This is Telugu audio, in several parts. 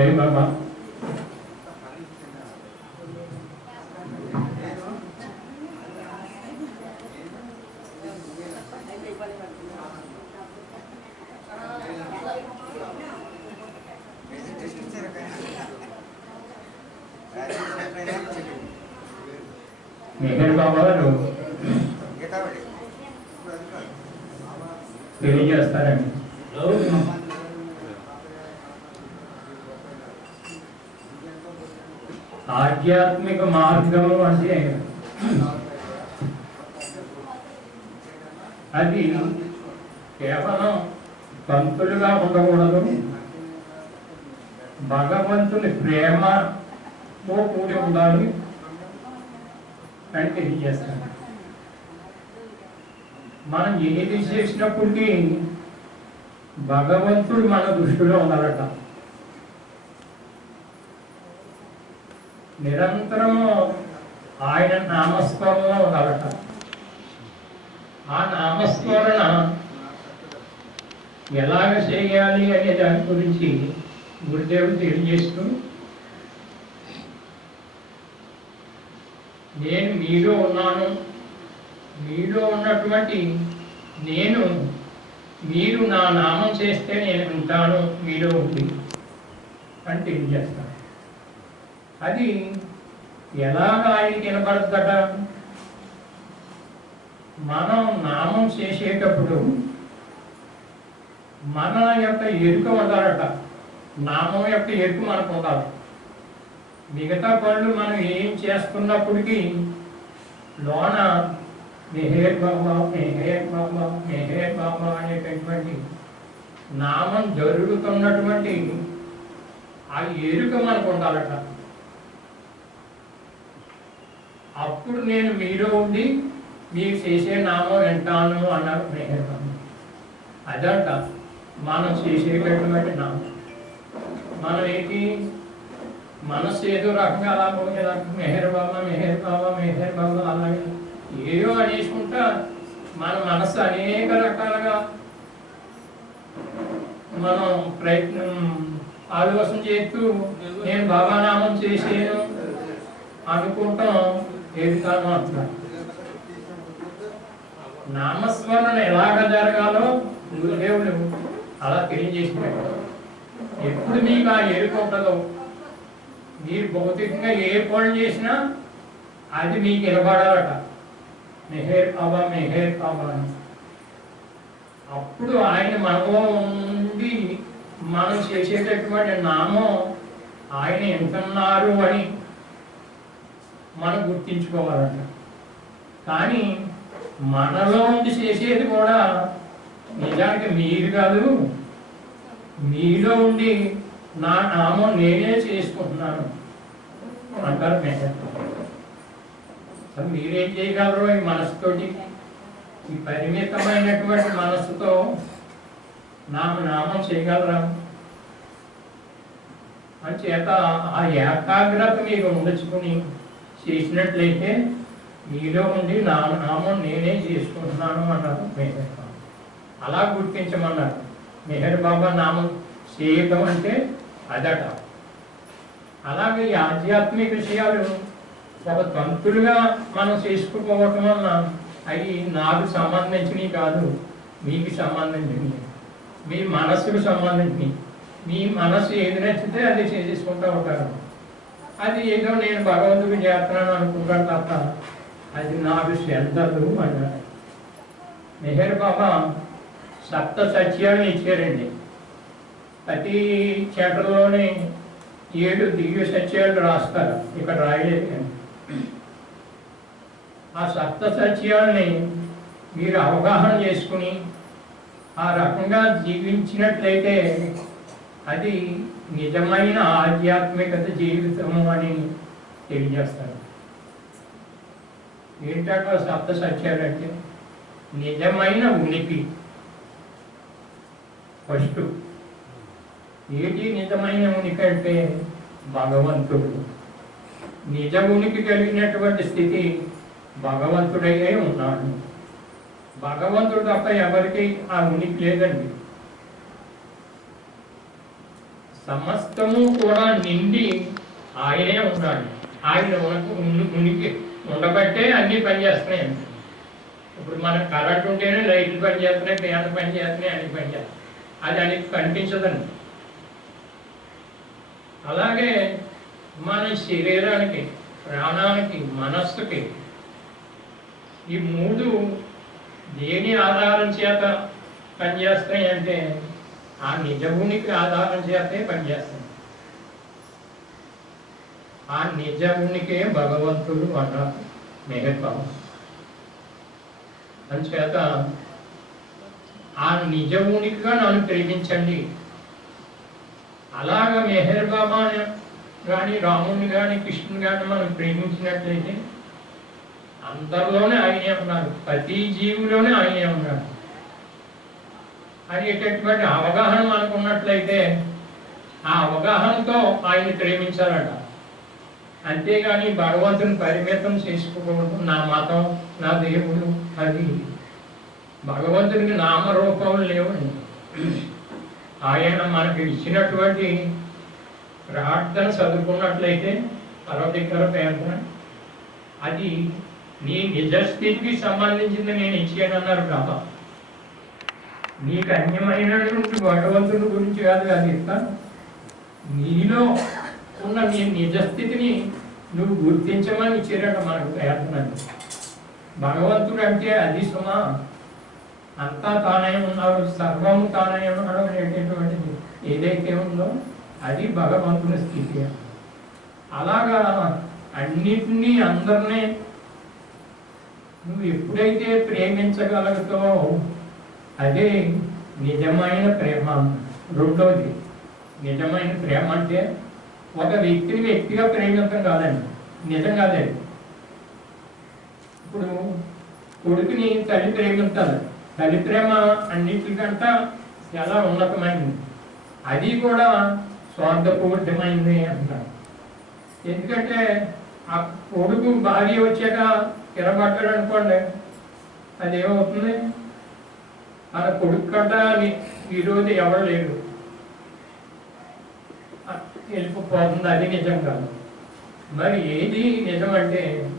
జై బాబా మెహర్ బాబా గారు తెలియజేస్తారండి ఆధ్యాత్మిక మార్గము అంటే అది కేవలం పంతులుగా ఉండకూడదు. భగవంతుని ప్రేమతో కూడి ఉండాలి. అని తెలియజేస్తాను. మనం ఏది చేసినప్పటికీ భగవంతుడు మన దృష్టిలో ఉన్నారట నిరంతరము ఆయన నామస్మరణలో ఉండాలట. ఆ నామస్మరణ ఎలాగ చేయాలి అనే దాని గురించి గురుదేవుడు తెలియజేస్తూ నేను మీలో ఉన్నాను. మీలో ఉన్నటువంటి నేను మీరు నా నామం చేస్తే నేను ఉంటాను. మీలో ఉంది అని తెలియజేస్తాను అది ఎలాగ ఆయనకి వినపడుతుందట? మనం నామం చేసేటప్పుడు మన యొక్క ఎరుక ఉండాలట. నామం యొక్క ఎరుక మనకు ఉండాలి. మిగతా పనులు మనం ఏం చేస్తున్నప్పటికీ లోన మెహేర్ బాబా మెహేర్ బాబా మెహేర్ బాబా అనేటటువంటి నామం జరుగుతున్నటువంటి ఆ ఎరుక మనకు ఉండాలట. అప్పుడు నేను మీలో ఉండి మీకు చేసే నామం వింటాను అన్నారు మెహేర్ అదంట మనం చేసేటటువంటి నామం. మనం ఏంటి? మనసు ఏదో రకంగా అలా పోయి మెహర్ బాబా మెహర్ బాబా మెహర్ బాబా అలాగే ఏదో అనేసుకుంటా మన మనసు అనేక రకాలుగా మనం ప్రయత్నం ఆలోచన చేస్తూ నేను బాబా నామం చేసేను అనుకుంటాం. ఏది కాదు అంటున్నాను నామస్మరణ ఎలాగ జరగాలో గురుదేవుడు అలా తెలియజేసి ఎప్పుడు మీకు ఆ ఎరుక మీరు భౌతికంగా ఏ పనులు చేసినా అది మీకు నిలబడాలట మెహేర్ బాబా మెహేర్ బాబా అప్పుడు ఆయన మనలో ఉండి మనం చేసేటటువంటి నామం ఆయన ఎంతున్నారు అని మనం గుర్తించుకోవాలంట. కానీ మనలో ఉండి చేసేది కూడా నిజానికి మీరు కాదు. మీలో ఉండి నా నామం నేనే చేసుకుంటున్నాను. అంటారు మెహర్ మీరేం చేయగలరు ఈ మనసుతోటి ఈ పరిమితమైనటువంటి మనసుతో నామ నామం చేయగలరా? చేత ఆ ఏకాగ్రత మీరు ఉండచుకుని చేసినట్లయితే నీలో ఉండి నా నామం నేనే చేసుకుంటున్నాను అన్నారు మెహర్ బాబా. అలా గుర్తించమన్నారు. మెహర్ బాబా నామం చేయటం అంటే అదట. అలాగే ఈ ఆధ్యాత్మిక విషయాలు ఒక తంతులుగా మనం చేసుకుపోవటం వలన అవి నాకు సంబంధించినవి కాదు మీకు సంబంధించినవి. మీ మనస్సుకు సంబంధించినవి. మీ మనస్సు ఏది నచ్చితే అది చేసుకుంటూ ఉంటారు. అది ఏదో నేను భగవంతుడు చేస్తున్నాను అనుకుంటాను తప్ప అది నాకు శ్రద్ధలు అన్నారు మెహర్ బాబా సప్త సత్యాలను ఇచ్చారండి. ప్రతి చాప్టర్లోనే ఏడు దివ్య సత్యాలు రాస్తారు. ఇక్కడ రాయలేదు ఆ సప్త సత్యాలని మీరు అవగాహన చేసుకుని ఆ రకంగా జీవించినట్లయితే అది నిజమైన ఆధ్యాత్మికత జీవితము అని తెలియజేస్తారు ఏంటంటే సప్త సత్యాలు అంటే నిజమైన ఉనికి. ఫస్ట్ ఏది నిజమైన ఉనికి అంటే భగవంతుడు. నిజ ఉనికి కలిగినటువంటి స్థితి భగవంతుడయ్యే ఉన్నాడు. భగవంతుడు తప్ప ఎవరికి ఆ ఉనికి లేదండి. సమస్తము కూడా నిండి ఆయనే ఉన్నాడు. ఆయన ఉనికి ఉన్ని- ఉనికి ఉండబట్టే అన్ని పనిచేస్తున్నాయి ఇప్పుడు మనకు కరెంట్ ఉంటేనే లైట్లు పనిచేస్తున్నాయి ఫ్యాన్ పనిచేస్తున్నాయి అన్ని పనిచేస్తాయి అది అని కనిపించదండి. అలాగే మన శరీరానికి ప్రాణానికి మనస్సుకి ఈ మూడు దేని ఆధారం చేత పనిచేస్తాయి అంటే ఆ నిజమునికి ఆధారం చేస్తే పనిచేస్తుంది ఆ నిజమునికే భగవంతుడు అన్నారు మేఘత్వం అందుచేత ఆ నిజమునికిగా నన్ను ప్రేమించండి అలాగ మెహర్ బాబా కానీ రాముని కానీ కృష్ణుని కానీ మనం ప్రేమించినట్లయితే అందరిలోనే ఆయనే ఉన్నారు ప్రతి జీవిలోనే ఆయనే ఉన్నారు అనేటటువంటి అవగాహన మనకు ఉన్నట్లయితే ఆ అవగాహనతో ఆయన ప్రేమించాలట అంతేగాని భగవంతుని పరిమితం చేసుకోకూడదు నా మతం నా దేవుడు అది భగవంతునికి నామరూపములు లేవండి. ఆయన మనకి ఇచ్చినటువంటి ప్రార్థన చదువుకున్నట్లయితే పర్వతికర ప్రార్థన అది నీ నిజస్థితికి సంబంధించింది నేను ఇచ్చానన్నారు బాబా నీకు అన్యమైనటువంటి భగవంతుడి గురించి కాదు కాదు ఇస్తాను నీలో ఉన్న నీ నిజస్థితిని నువ్వు గుర్తించమని ఇచ్చారట మనకు ప్రార్థన భగవంతుడు అంటే అది సుమా. అంతా తానే ఉన్నాడు సర్వము తానే ఉన్నాడు అనేటటువంటిది ఏదైతే ఉందో అది భగవంతుని స్థితి అలాగా అన్నిటినీ అందరినీ నువ్వు ఎప్పుడైతే ప్రేమించగలుగుతావో అదే నిజమైన ప్రేమ రెండోది. నిజమైన ప్రేమ అంటే ఒక వ్యక్తిని వ్యక్తిగా ప్రేమించడం కాదండి. నిజం కాదండి ఇప్పుడు కొడుకుని తల్లి ప్రేమించాలి. తల్లి ప్రేమ అన్నిటికంట చాలా ఉన్నతమైనది. అది కూడా స్వార్థపూరితమైంది అంటారు. ఎందుకంటే ఆ కొడుకు భార్య వచ్చాక తిరగబడ్డాడు అనుకోండి అది ఏమవుతుంది మన కొడుకు కంట ఈరోజు ఎవరు లేడు. వెళ్ళిపోతుంది అది నిజం కాదు. మరి ఏది నిజం అంటే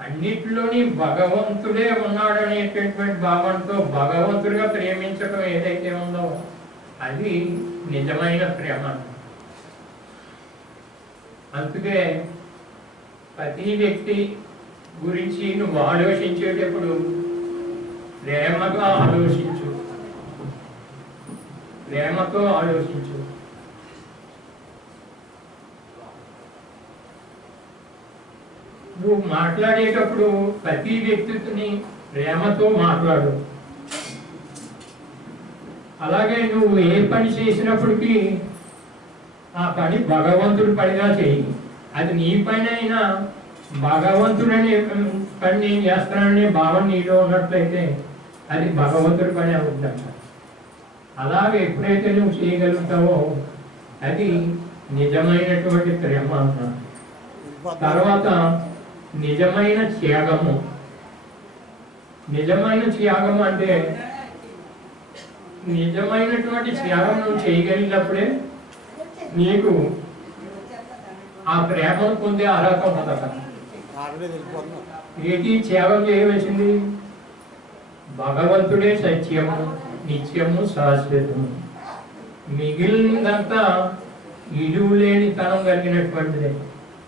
అన్నిటిలోని భగవంతుడే ఉన్నాడనేటటువంటి భావంతో భగవంతుడిగా ప్రేమించడం ఏదైతే ఉందో అది నిజమైన ప్రేమ. అందుకే ప్రతి వ్యక్తి గురించి నువ్వు ఆలోచించేటప్పుడు ప్రేమగా ఆలోచించు. ప్రేమతో ఆలోచించు. నువ్వు మాట్లాడేటప్పుడు ప్రతి వ్యక్తిని ప్రేమతో మాట్లాడు. అలాగే నువ్వు ఏ పని చేసినప్పటికీ ఆ పని భగవంతుడి పనిగా చేయి. అది నీ పని అయినా భగవంతుడనే పని నేను చేస్తాననే భావన నీలో ఉన్నట్లయితే అది భగవంతుడి పని అవుతుందంట. అలాగే ఎప్పుడైతే నువ్వు చేయగలుగుతావో అది నిజమైనటువంటి ప్రేమ తర్వాత నిజమైన త్యాగము. నిజమైన త్యాగం అంటే నిజమైనటువంటి త్యాగం నువ్వు చేయగలిగినప్పుడే నీకు ఆ ప్రేమను పొందే అర్హత ఉండదట ఏది త్యాగం చేయవలసింది? భగవంతుడే సత్యము నిత్యము శాశ్వతము. మిగిలినంతా విలువ లేని కలిగినటువంటిదే.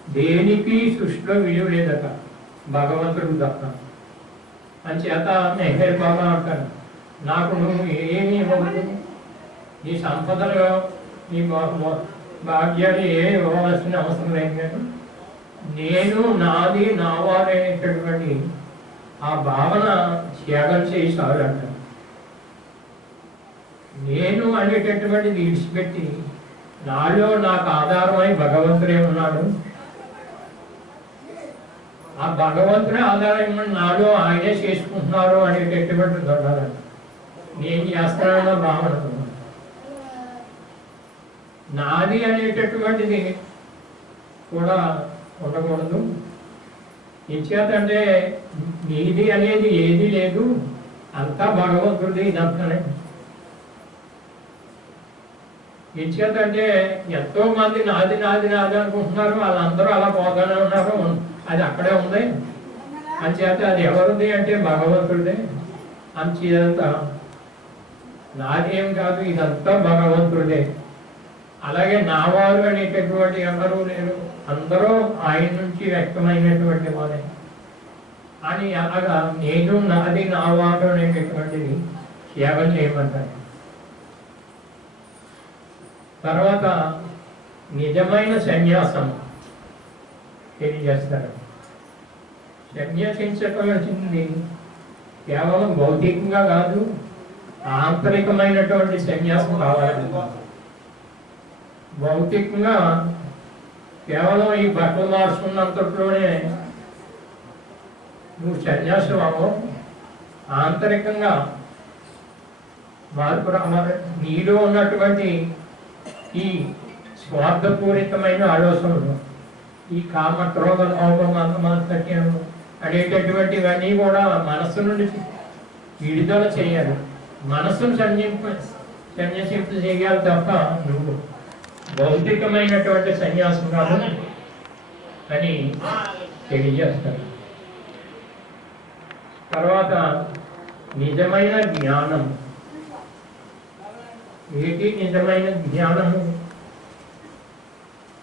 దేనికి సృష్టిలో విలువ లేదట. భగవంతుడు తప్ప. అంచేత మెహర్ బాబా అంటాను. నాకు నువ్వు ఏమి ఇవ్వదు నీ సంపదలు నీ భాగ్యాలు ఏ ఇవ్వవలసిన అవసరం లేదు. కానీ నేను నాది నావారనేటటువంటి ఆ భావన త్యాగం చేయి చాలు నేను అనేటటువంటిది విడిచిపెట్టి నాలో నాకు ఆధారమై భగవంతుడే ఉన్నాడు. ఆ భగవంతుడే ఆధారం నాలో ఆయనే చేసుకుంటున్నారు అనేటటువంటిది ఉండాలంట నేను చేస్తానన్న భావన. నాది అనేటటువంటిది కూడా ఉండకూడదు. ఇచ్చేతంటే నీది అనేది ఏది లేదు అంతా భగవంతుడి ఇదంతానే ఇచ్చేతంటే ఎంతో మంది నాది నాది నాది అనుకుంటున్నారు వాళ్ళందరూ అలా పోగానే ఉన్నారు అది అక్కడే ఉంది. అంచేత అది ఎవరిది అంటే భగవంతుడిదే. అంచేత నాదేం కాదు ఇదంతా భగవంతుడిదే. అలాగే నా వారు అనేటటువంటి అందరూ లేరు అందరూ ఆయన నుంచి వ్యక్తమైనటువంటి వాళ్ళే అని అలాగా నేను నాది నా వారు అనేటటువంటిది సేవ చేయమంటాను తర్వాత నిజమైన సన్యాసం తెలియజేస్తారు సన్యాసించవలసింది కేవలం భౌతికంగా కాదు ఆంతరికమైనటువంటి సన్యాసం కావాలి. భౌతికంగా కేవలం ఈ బట్టలు మార్చుకున్నంతట్లోనే నువ్వు సన్యాసం అవ్వవు ఆంతరికంగా మార్పు రావాలి నీలో ఉన్నటువంటి ఈ స్వార్థపూరితమైన ఆలోచనలు ఈ కామ క్రోధ లోపమాత్రం అనేటటువంటివన్నీ కూడా మనస్సు నుండి విడుదల చేయాలి. మనస్సును సన్నింప సన్యాసింపు చేయాలి తప్ప నువ్వు భౌతికమైనటువంటి సన్యాసం కాదు అని తెలియజేస్తాడు తర్వాత నిజమైన జ్ఞానం. ఏంటి నిజమైన జ్ఞానము?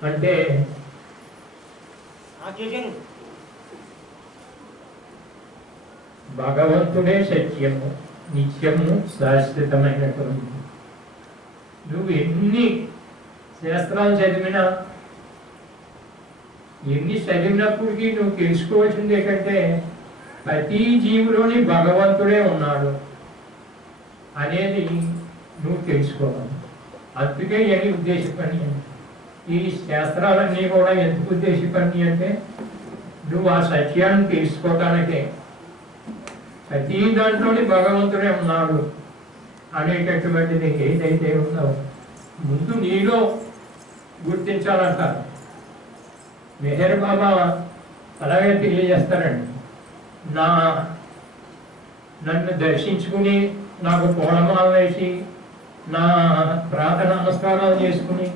అంటే భగవంతుడే సత్యము నిత్యము శాశ్వతమైనటువంటి. నువ్వు ఎన్ని శాస్త్రాలు చదివినా ఎన్ని చదివినప్పటికీ నువ్వు తెలుసుకోవాల్సింది ఏంటంటే ప్రతి జీవిలోని భగవంతుడే ఉన్నాడు అనేది నువ్వు తెలుసుకోవాలి. అందుకే ఎని ఉద్దేశ పని ఈ శాస్త్రాలన్నీ కూడా ఎందుకు ఉద్దేశ పని అంటే నువ్వు ఆ సత్యాన్ని తెలుసుకోవటానికే ప్రతి దాంట్లోని భగవంతుడే ఉన్నాడు అనేటటువంటిది ఏదైతే ఉందో ముందు నీలో గుర్తించాలంటారు. మెహర్ బాబా అలాగే తెలియజేస్తారండి. నా నన్ను దర్శించుకుని నాకు పూలమాల వేసి నా ప్రాత నమస్కారాలు చేసుకుని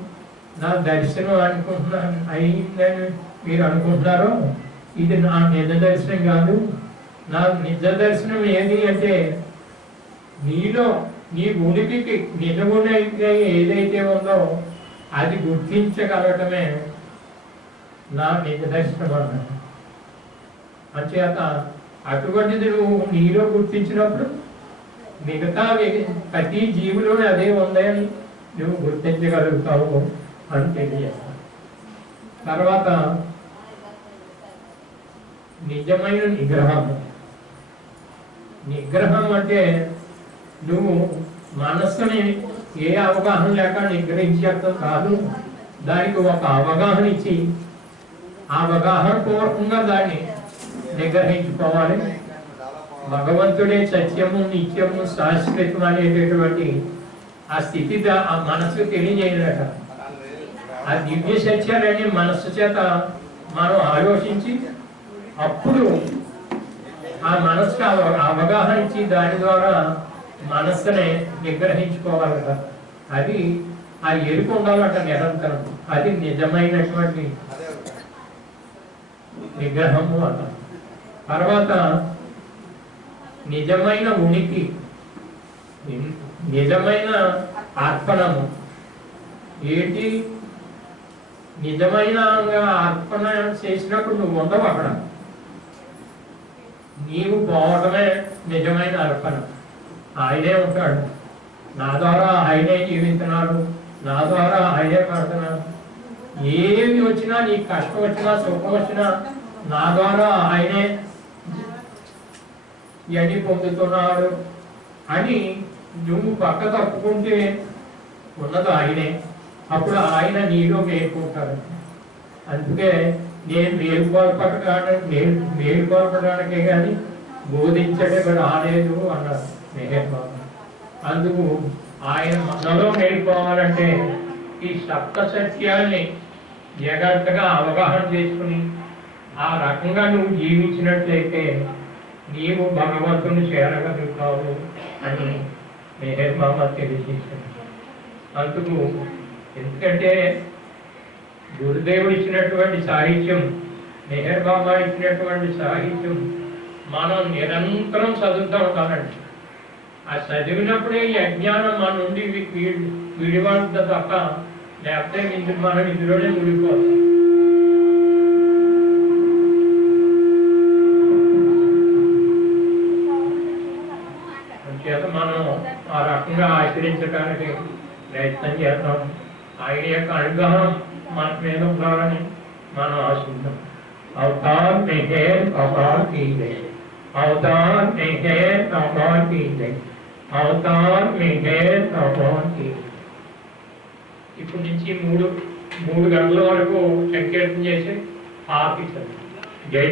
నా దర్శనం అనుకుంటున్నాను. అయిందని మీరు అనుకుంటున్నారో ఇది నా నిజ దర్శనం కాదు. నా నిజ దర్శనం ఏది అంటే నీలో నీ ఉనికికి నిజమునైతే ఏదైతే ఉందో అది గుర్తించగలగటమే నా నిజ దర్శనం అన్నాను అంచేత అటువంటిది నువ్వు నీలో గుర్తించినప్పుడు మిగతా ప్రతి జీవిలోనే అదే ఉందని నువ్వు గుర్తించగలుగుతావు అని తెలియజేస్తాను. తర్వాత నిజమైన నిగ్రహం. నిగ్రహం అంటే నువ్వు మనస్సుని ఏ అవగాహన లేక నిగ్రహించేంత కాదు. దానికి ఒక అవగాహన ఇచ్చి ఆ అవగాహన పూర్వకంగా దాన్ని నిగ్రహించుకోవాలి. భగవంతుడే సత్యము నిత్యము శాశ్వతం అనేటటువంటి ఆ స్థితి ఆ మనసుకు తెలియజేయలేట ఆ దివ్య సత్యాలని మనస్సు చేత మనం ఆలోచించి అప్పుడు ఆ మనసుకు అవ- అవగాహన ఇచ్చి దాని ద్వారా మనస్సుని నిగ్రహించుకోగలట అది ఆ ఎరుపు ఉండాలంట నిరంతరం. అది నిజమైనటువంటి నిగ్రహము అన్న తర్వాత నిజమైన ఉనికి నిజమైన అర్పణము. ఏంటి? నిజమైన అర్పణ చేసినప్పుడు నువ్వు ఉండవు అక్కడ. నీవు పోవటమే నిజమైన అర్పణ. ఆయనే ఉంటాడు. నా ద్వారా ఆయనే జీవిస్తున్నాడు నా ద్వారా ఆయనే పడుతున్నాడు. ఏమి వచ్చినా నీకు కష్టం వచ్చినా సుఖం వచ్చినా నా ద్వారా ఆయనే ఇవన్నీ పొందుతున్నాడు అని నువ్వు పక్క తప్పుకుంటే ఉన్నది ఆయనే. అప్పుడు ఆయన నీలో మేలుకుంటాడు. అందుకే నేను మేలుకోల్పడడానికి మేలు మేలుకోల్పడానికే కానీ బోధించడం రాలేదు అన్నారు మెహర్ బాబు అందుకు ఆయన మనలో మేలుకోవాలంటే ఈ సప్త సత్యాల్ని జాగ్రత్తగా అవగాహన చేసుకుని ఆ రకంగా నువ్వు జీవించినట్లయితే నీవు భగవంతుని చేరగలుగుతావు అని మెహర్ బాబా తెలియజేశాడు అందుకు ఎందుకంటే గురుదేవుడు ఇచ్చినటువంటి సాహిత్యం మెహర్ బాబా ఇచ్చినటువంటి సాహిత్యం మనం నిరంతరం చదువుతూ ఉండాలండి. ఆ చదివినప్పుడే ఈ అజ్ఞానం మన నుండి వి- వీడి విడిపడుతుంది తప్ప లేకపోతే ఇందుకు మనం ఇందులోనే ఉండిపోతాం రకంగా ఆచరించడానికి ప్రయత్నం చేద్దాం ఆయన యొక్క అనుగ్రహం మన మీద ఉండాలని మనం ఆశిద్దాం Avatar మెహే Avatar కీజే Avatar మెహే Avatar కీజే Avatar మెహే Avatar కీజే ఇప్పటి నుంచి మూడు మూడు గంటల వరకు సంకీర్తన చేసి ఆఫీసర్ జై